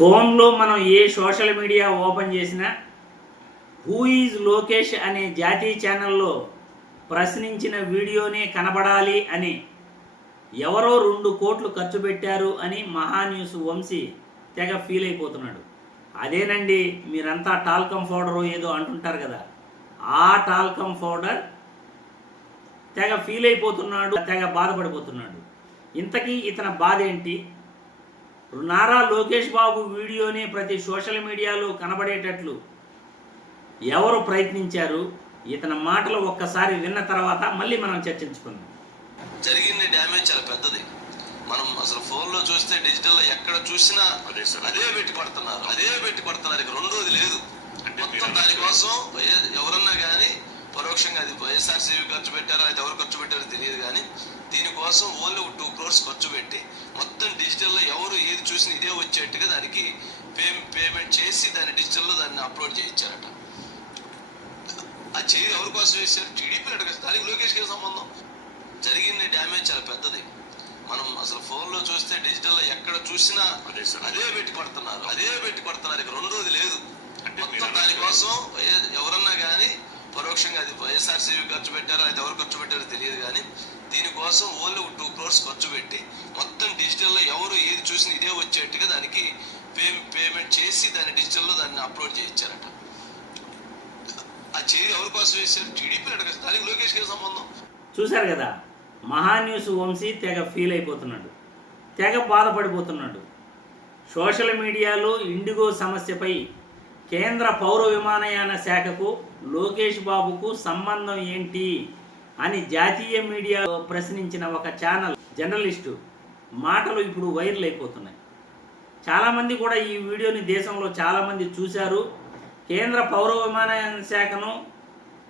ఫోన్లో మనం ఏ social media open చేసినా హూ ఈజ్ లోకేష్ అనే జాతీయ ఛానల్లో ప్రశ్నించిన వీడియోనే కనబడాలి అని ఎవరో 2 కోట్లు ఖర్చు పెట్టారు అని మహాన్యూస్ వంశీ తెగ ఫీల్ అయిపోతున్నాడు. అదేనండి, మీరంతా టాల్కమ్ పౌడర్ ఏదో అంటుంటారు కదా, ఆ టాల్కమ్ పౌడర్ తెగ ఫీల్ అయిపోతున్నాడు, తెగ బాధపడిపోతున్నాడు. ఇంతకీ ఇతని బాధ ఏంటి? నారా లోకేష్ బాబు వీడియోని ప్రతి సోషల్ మీడియాలో కనబడేటట్లు ఎవరు ప్రయత్నించారు? ఇతని మాటలు ఒక్కసారి విన్న తర్వాత మళ్ళీ మనం చర్చించుకుందాం. జరిగిన డ్యామేజ్ చాలా పెద్దది. మనం అసలు ఫోన్లో చూస్తే డిజిటల్లో ఎక్కడ చూసినా అదే పెట్టి కొడుతున్నారు. ఇక రెండోది లేదు. మొత్తం దానికోసం ఎవరన్నా కానీ పరోక్షంగా అది వైఎస్ఆర్సీపీ ఖర్చు పెట్టారో అయితే ఎవరు ఖర్చు పెట్టారో తెలియదు, కానీ దీనికోసం ఓన్లీ 2 crores ఖర్చు పెట్టి మొత్తం డిజిటల్లో ఎవరు ఏది చూసినా ఇదే వచ్చేట్టుగా దానికి పేమెంట్ చేసి దాన్ని డిజిటల్లో దాన్ని అప్లోడ్ చేయించారట. ఆ చేయి ఎవరి కోసం వేశారు? టీడీపీ అడగచ్చు, దానికి లోకేష్కి సంబంధం. జరిగిన డ్యామేజ్ చాలా పెద్దది. మనం అసలు ఫోన్లో చూస్తే డిజిటల్లో ఎక్కడ చూసినా అదే పెట్టి కొడుతున్నారు. ఇక రెండోది లేదు. మొత్తం దానికోసం ఎవరన్నా కానీ పరోక్షంగా అది వైఎస్ఆర్సీపీ ఖర్చు పెట్టారో అయితే ఎవరు ఖర్చు పెట్టారో తెలియదు, కానీ దీనికోసం ఓన్లీ 2 crores ఖర్చు పెట్టి మొత్తం డిజిటల్లో ఎవరు ఏది చూసినా ఇదే వచ్చేట్టుగా దానికి పేమెంట్ చేసి దాన్ని డిజిటల్లో దాన్ని అప్లోడ్ చేయించారట. ఆ చేయి ఎవరి కోసం వేశారు? టీడీపీ అడగచ్చు, దానికి లోకేష్కి సంబంధం. చూశారు కదా, మహాన్యూస్ వంశీ తెగ ఫీల్ అయిపోతున్నాడు, తెగ బాధపడిపోతున్నాడు. సోషల్ మీడియాలో ఇండిగో సమస్యపై కేంద్ర పౌర విమానయాన శాఖకు లోకేష్ బాబుకు సంబంధం ఏంటి అని జాతీయ మీడియాలో ప్రశ్నించిన ఒక ఛానల్ జర్నలిస్టు మాటలు ఇప్పుడు వైరల్ అయిపోతున్నాయి. చాలామంది కూడా ఈ వీడియోని దేశంలో చాలామంది చూశారు. కేంద్ర పౌర విమానయాన శాఖను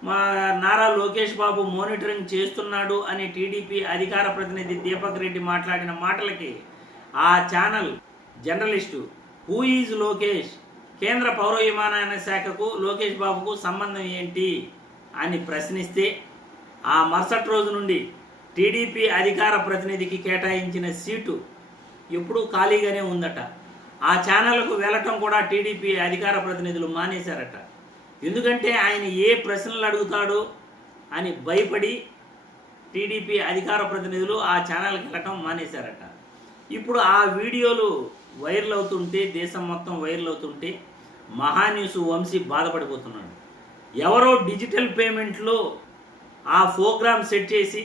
మా నారా లోకేష్ బాబు మానిటరింగ్ చేస్తున్నాడు అని టీడీపీ అధికార ప్రతినిధి దీపక్ రెడ్డి మాట్లాడిన మాటలకి ఆ channel journalist who is Lokesh, కేంద్ర పౌర విమానయాన శాఖకు లోకేష్ బాబుకు సంబంధం ఏంటి అని ప్రశ్నిస్తే ఆ మరుసటి రోజు నుండి టీడీపీ అధికార ప్రతినిధికి కేటాయించిన సీటు ఎప్పుడూ ఖాళీగానే ఉందట. ఆ ఛానల్కు వెళ్ళటం కూడా టీడీపీ అధికార ప్రతినిధులు మానేశారట. ఎందుకంటే ఆయన ఏ ప్రశ్నలు అడుగుతాడో అని భయపడి టీడీపీ అధికార ప్రతినిధులు ఆ ఛానల్కి వెళ్ళటం మానేశారట. ఇప్పుడు ఆ వీడియోలు వైరల్ అవుతుంటే, దేశం మొత్తం వైరల్ అవుతుంటే మహాన్యూస్ వంశీ బాధపడిపోతున్నాడు. ఎవరో డిజిటల్ పేమెంట్లో ఆ ప్రోగ్రామ్ సెట్ చేసి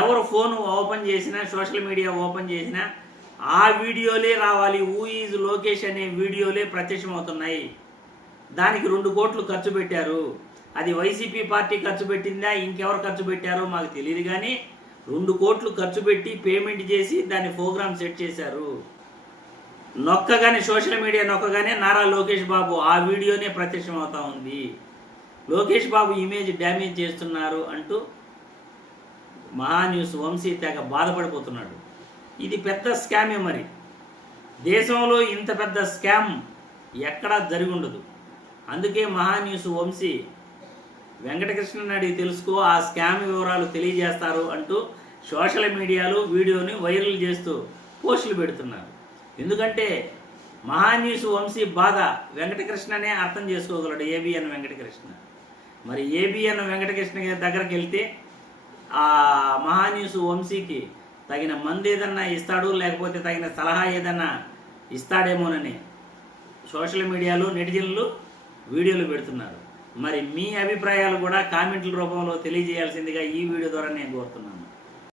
ఎవరు ఫోన్ ఓపెన్ చేసినా, సోషల్ మీడియా ఓపెన్ చేసినా ఆ వీడియోలే రావాలి. హూ ఈజ్ లోకేష్ అనే వీడియోలే ప్రత్యక్షమవుతున్నాయి. దానికి 2 కోట్లు ఖర్చు పెట్టారు. అది వైసీపీ పార్టీ ఖర్చు పెట్టిందా, ఇంకెవరు ఖర్చు పెట్టారో మాకు తెలియదు, కానీ 2 కోట్లు ఖర్చు పెట్టి పేమెంట్ చేసి దాన్ని ప్రోగ్రామ్ సెట్ చేశారు. సోషల్ మీడియా నొక్కగానే నారా లోకేష్ బాబు ఆ వీడియోనే ప్రత్యక్షం అవుతా ఉంది. లోకేష్ బాబు ఇమేజ్ డ్యామేజ్ చేస్తున్నారు అంటూ మహాన్యూస్ వంశీ తెగ బాధపడిపోతున్నాడు. ఇది పెద్ద స్కామే. మరి దేశంలో ఇంత పెద్ద స్కామ్ ఎక్కడా జరిగి ఉండదు. అందుకే మహాన్యూస్ వంశీ వెంకటకృష్ణని అడిగి తెలుసుకో, ఆ స్కామ్ వివరాలు తెలియజేస్తారు అంటూ సోషల్ మీడియాలో వీడియోని వైరల్ చేస్తూ పోస్టులు పెడుతున్నారు. ఎందుకంటే మహాన్యూస్ వంశీ బాధ వెంకటకృష్ణనే అర్థం చేసుకోగలడు, ఏబిఎన్ వెంకటకృష్ణ. మరి ఏబిఎన్ వెంకటకృష్ణ దగ్గరికి వెళ్తే ఆ మహాన్యూస్ వంశీకి తగిన మంది ఏదన్నా ఇస్తాడు, లేకపోతే తగిన సలహా ఏదన్నా ఇస్తాడేమోనని సోషల్ మీడియాలో నెటిజన్లు వీడియోలు పెడుతున్నారు. మరి మీ అభిప్రాయాలు కూడా కామెంట్ల రూపంలో తెలియజేయాల్సిందిగా ఈ వీడియో ద్వారా నేను కోరుతున్నాను.